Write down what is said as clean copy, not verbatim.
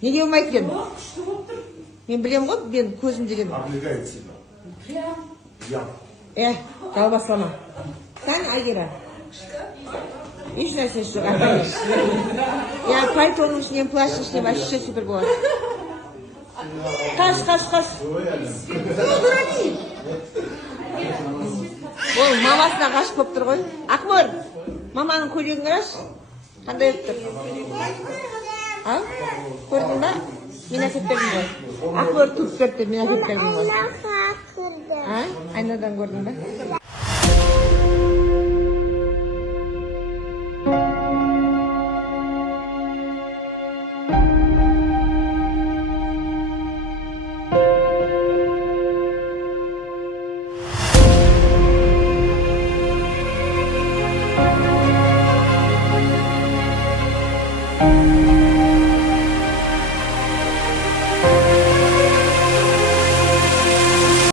Неге болмайды екен? Мен білем ғой, мен көзім деген. Облегается. Я. Жалбаслама. Сән Айгера. Еш нәрсесі жоқ. Я пальтоның ішінен, плащның ішінен вообще супер болады. Қаш. Ол мамасына қашып болып тұр ғой. Ақмөр, маманың көйлегін қарашы. Қандай өтіп тұр? Ал, көрдің ба? Мен әкеп бердім ғой. Ақмөр туып берді, мен әкеп бердім ғой. Айнадан көрдің ба?